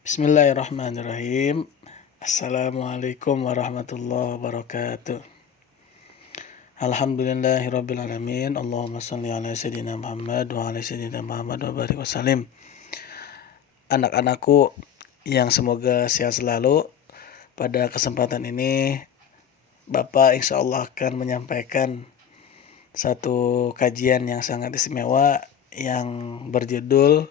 Bismillahirrahmanirrahim. Assalamualaikum warahmatullahi wabarakatuh. Alhamdulillahirrabbilalamin. Allahumma salli ala sayyidina Muhammad wa ala sayyidina Muhammad wa barik wasallim. Anak-anakku yang semoga sehat selalu, pada kesempatan ini Bapak insya Allah akan menyampaikan satu kajian yang sangat istimewa yang berjudul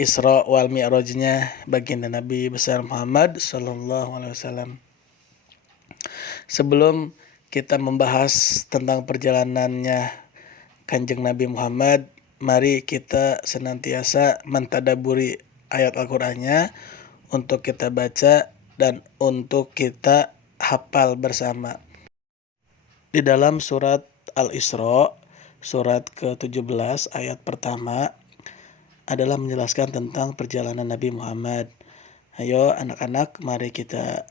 Isra wal Mi'rajnya baginda Nabi besar Muhammad sallallahu alaihi wasallam. Sebelum kita membahas tentang perjalanannya Kanjeng Nabi Muhammad, mari kita senantiasa mentadaburi ayat Al-Qur'annya untuk kita baca dan untuk kita hafal bersama. Di dalam surat Al-Isra, surat ke-17 ayat pertama adalah menjelaskan tentang perjalanan Nabi Muhammad. Ayo anak-anak, mari kita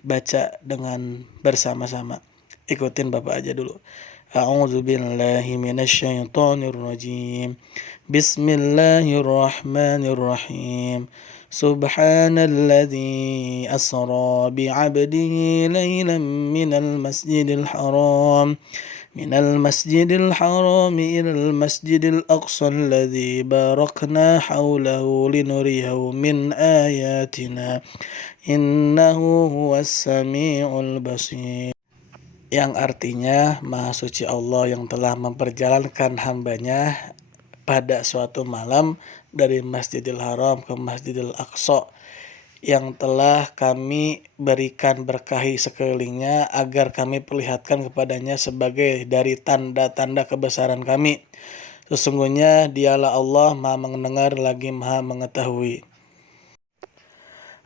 baca dengan bersama-sama. Ikutin Bapak aja dulu. A'udzu billahi minasyaitonir rajim. Bismillahirrahmanirrahim. Subhanalladzi asra bi'abdihi lailan minal masjidil haram إلى المسجد الأقصى الذي باركنا حوله لنريه من آياتنا إنه هو السميع البصير. Yang artinya, Maha Suci Allah yang telah memperjalankan hambanya pada suatu malam dari Masjidil Haram ke Masjidil Aqsa, yang telah kami berikan berkahi sekelilingnya agar kami perlihatkan kepadanya sebagai dari tanda-tanda kebesaran kami. Sesungguhnya dialah Allah Maha mendengar lagi Maha mengetahui.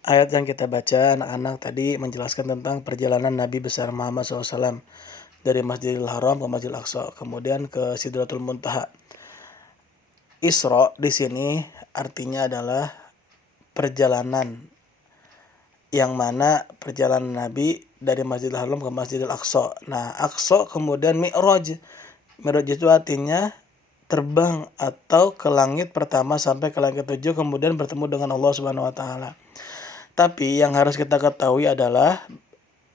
Ayat yang kita baca anak-anak tadi menjelaskan tentang perjalanan Nabi besar Muhammad SAW dari Masjidil Haram ke Masjidil Aqsa, kemudian ke Sidratul Muntaha. Isra di sini artinya adalah perjalanan, yang mana perjalanan Nabi dari Masjidil Haram ke Masjidil Aqsa. Nah, Aqsa kemudian Mi'raj. Mi'raj itu artinya terbang atau ke langit pertama sampai ke langit ketujuh, kemudian bertemu dengan Allah Subhanahu wa taala. Tapi yang harus kita ketahui adalah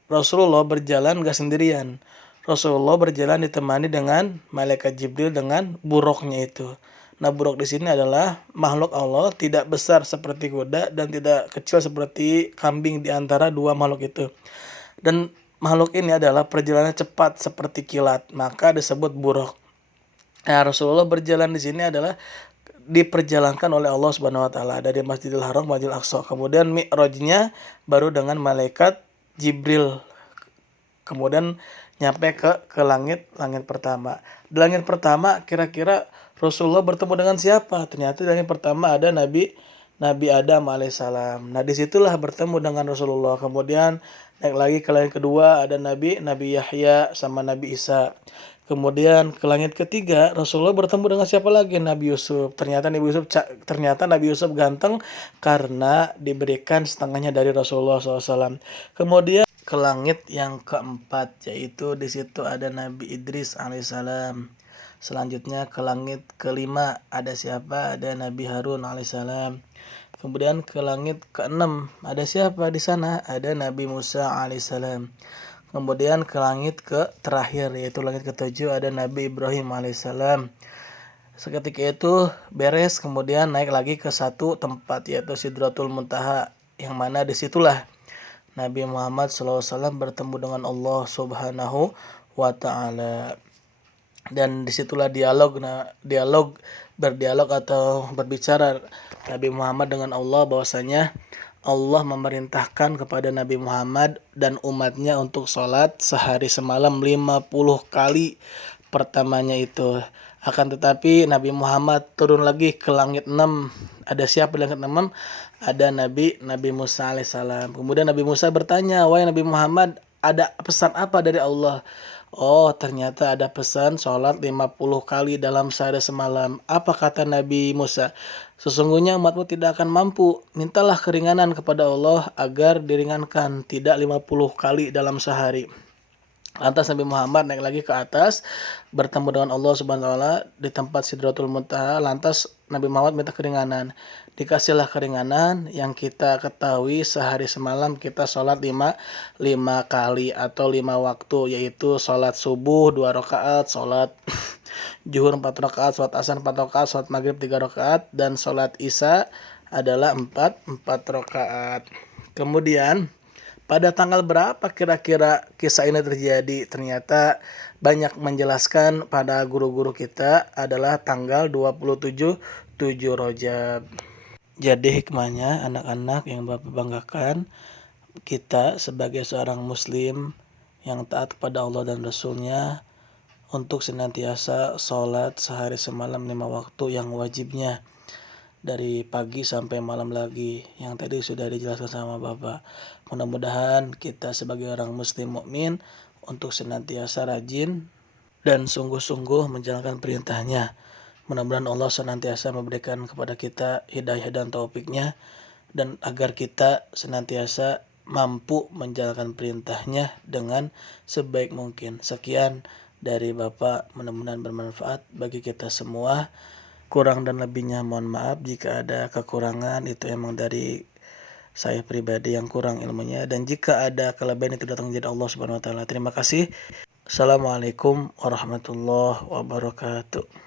Rasulullah berjalan gak sendirian. Rasulullah berjalan ditemani dengan malaikat Jibril dengan buruknya itu. Nah, buruk di sini adalah makhluk Allah, tidak besar seperti kuda dan tidak kecil seperti kambing di antara dua makhluk itu. Dan makhluk ini adalah perjalanan cepat seperti kilat, maka disebut buruk. Nah, Rasulullah berjalan di sini adalah diperjalankan oleh Allah Subhanahu wa taala dari Masjidil Haram ke Masjidil Aqsa. Kemudian Mi'rajnya baru dengan malaikat Jibril. Kemudian nyampe ke langit pertama. Di langit pertama kira-kira Rasulullah bertemu dengan siapa? Ternyata di langit pertama ada Nabi Adam alaihissalam. Nah, disitulah bertemu dengan Rasulullah. Kemudian naik lagi ke langit kedua ada Nabi Yahya sama Nabi Isa. Kemudian ke langit ketiga Rasulullah bertemu dengan siapa lagi? Nabi Yusuf. Ternyata Nabi Yusuf ganteng karena diberikan setengahnya dari Rasulullah SAW. Kemudian ke langit yang keempat, yaitu di situ ada Nabi Idris alaihissalam. Selanjutnya ke langit kelima ada siapa? Ada Nabi Harun alaihissalam. Kemudian ke langit keenam ada siapa di sana? Ada Nabi Musa alaihissalam. Kemudian ke langit ke terakhir, yaitu langit ketujuh, ada Nabi Ibrahim alaihissalam. Seketika itu beres, kemudian naik lagi ke satu tempat, yaitu Sidratul Muntaha, yang mana disitulah Nabi Muhammad SAW bertemu dengan Allah Subhanahu wa ta'ala. Dan disitulah berdialog atau berbicara Nabi Muhammad dengan Allah, bahwasanya Allah memerintahkan kepada Nabi Muhammad dan umatnya untuk sholat sehari semalam 50 kali pertamanya itu. Akan tetapi Nabi Muhammad turun lagi ke langit 6. Ada siapa di langit 6? Ada Nabi Musa alaihissalam. Kemudian Nabi Musa bertanya, "Wahai Nabi Muhammad, ada pesan apa dari Allah?" Oh, ternyata ada pesan sholat 50 kali dalam sehari semalam. Apa kata Nabi Musa? "Sesungguhnya umatmu tidak akan mampu. Mintalah keringanan kepada Allah agar diringankan, tidak 50 kali dalam sehari." Lantas Nabi Muhammad naik lagi ke atas, bertemu dengan Allah Subhanahu wa taala di tempat Sidratul Muntaha. Lantas Nabi Muhammad minta keringanan. Dikasihlah keringanan yang kita ketahui sehari semalam kita sholat lima kali atau 5 waktu, yaitu sholat subuh 2 rakaat, sholat zuhur 4 rakaat, sholat asar 4 rakaat, sholat maghrib 3 rakaat, dan sholat isya adalah 4 rakaat. Kemudian pada tanggal berapa kira-kira kisah ini terjadi? Ternyata banyak menjelaskan pada guru-guru kita adalah tanggal 27 Rajab. Jadi hikmahnya anak-anak yang Bapak banggakan, kita sebagai seorang muslim yang taat kepada Allah dan Rasulnya untuk senantiasa sholat sehari semalam 5 waktu yang wajibnya, dari pagi sampai malam lagi, yang tadi sudah dijelaskan sama Bapak. Mudah-mudahan kita sebagai orang muslim mukmin untuk senantiasa rajin dan sungguh-sungguh menjalankan perintahnya. Mudah-mudahan Allah senantiasa memberikan kepada kita hidayah dan taufiknya, dan agar kita senantiasa mampu menjalankan perintahnya dengan sebaik mungkin. Sekian dari Bapak, mudah-mudahan bermanfaat bagi kita semua. Kurang dan lebihnya mohon maaf. Jika ada kekurangan itu emang dari saya pribadi yang kurang ilmunya, dan jika ada kelebihan itu datang dari Allah Subhanahu wa taala. Terima kasih. Assalamualaikum warahmatullahi wabarakatuh.